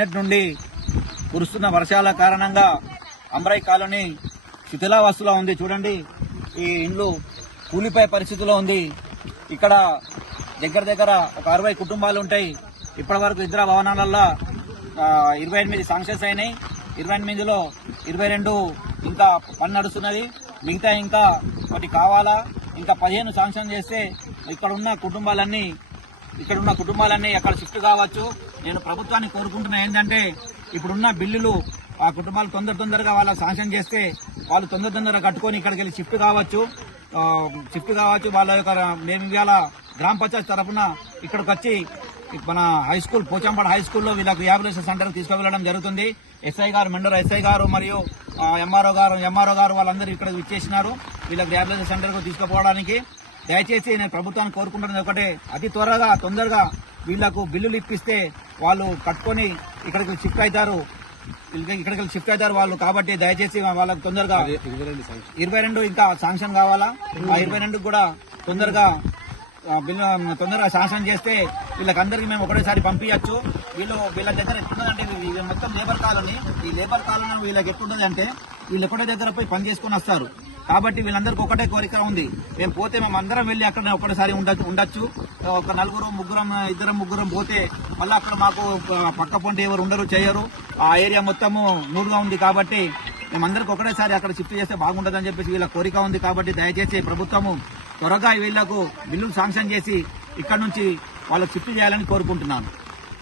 నిన్నటి నుండి కురుస్తున్న వర్షాల కారణంగా అమరాయి కాలనీ శిథిలావస్థలో ఉంది. చూడండి, ఈ ఇండ్లు కూలిపోయే పరిస్థితిలో ఉంది. ఇక్కడ దగ్గర ఒక 60 కుటుంబాలు ఉంటాయి. ఇప్పటి వరకు ఇందిరా భవనాలలో 28 శాంక్షన్స్ అయినాయి. 28లో 22 ఇంకా పని నడుస్తున్నది. మిగతా ఇంకా ఒకటి కావాలా. ఇంకా 15 శాంక్షన్ చేస్తే ఇక్కడున్న కుటుంబాలన్నీ అక్కడ షిఫ్ట్ కావచ్చు. నేను ప్రభుత్వాన్ని కోరుకుంటున్నా ఏంటంటే ఇప్పుడున్న బిల్లులు ఆ కుటుంబాలు తొందరగా వాళ్ళ శాంక్షన్ చేస్తే వాళ్ళు తొందరగా కట్టుకొని ఇక్కడికి వెళ్ళి షిఫ్ట్ కావచ్చు. వాళ్ళ యొక్క మేము ఇవాళ గ్రామ పంచాయతీ తరఫున ఇక్కడికి వచ్చి మన హై స్కూల్ పోచంపాడు హై స్కూల్లో వీళ్ళకి రిహాబిలిటేషన్ సెంటర్ తీసుకువెళ్ళడం జరుగుతుంది. ఎస్ఐ గారు మెండర్ ఎస్ఐ గారు మరియు ఎంఆర్ఓ గారు వాళ్ళందరూ ఇక్కడ ఇచ్చేసినారు వీళ్ళకి రిహాబిలిటేషన్ సెంటర్కు తీసుకుపోవడానికి. దయచేసి నేను ప్రభుత్వాన్ని కోరుకుంటున్నది ఒకటే, అతి తొందరగా వీళ్లకు బిల్లులు ఇప్పిస్తే వాళ్ళు కట్టుకొని ఇక్కడికి షిఫ్ట్ అవుతారు వాళ్ళు. కాబట్టి దయచేసి వాళ్ళకు తొందరగా 22 ఇంకా శాంక్షన్ కావాలా. ఆ 22 కూడా తొందరగా శాంక్షన్ చేస్తే వీళ్ళకందరికీ మేము ఒకటేసారి పంపించచ్చు. వీళ్ళ దగ్గర ఎట్లున్నదంటే వీళ్ళు మొత్తం లేబర్ కాలనీ. ఈ లేబర్ కాలనీ వీళ్ళకి ఎట్లుంటది అంటే వీళ్ళు ఒకటే దగ్గర పోయి పని చేసుకుని వస్తారు. కాబట్టి వీళ్ళందరికీ ఒకటే కోరిక ఉంది, మేము పోతే మేము అందరం వెళ్ళి అక్కడ ఒకటేసారి ఉండొచ్చు. ఒక 2 ముగ్గురం పోతే మళ్ళీ అక్కడ మాకు పక్క పొంటి ఎవరు ఉండరు చేయరు. ఆ ఏరియా మొత్తము మూడుగా ఉంది. కాబట్టి మేమందరికి ఒకటేసారి అక్కడ షిఫ్ట్ చేస్తే బాగుంటుందని చెప్పేసి వీళ్ళ కోరిక ఉంది. కాబట్టి దయచేసి ప్రభుత్వము త్వరగా వీళ్లకు బిల్లులు శాంక్షన్ చేసి ఇక్కడ నుంచి వాళ్ళకు షిఫ్ట్ చేయాలని కోరుకుంటున్నాను.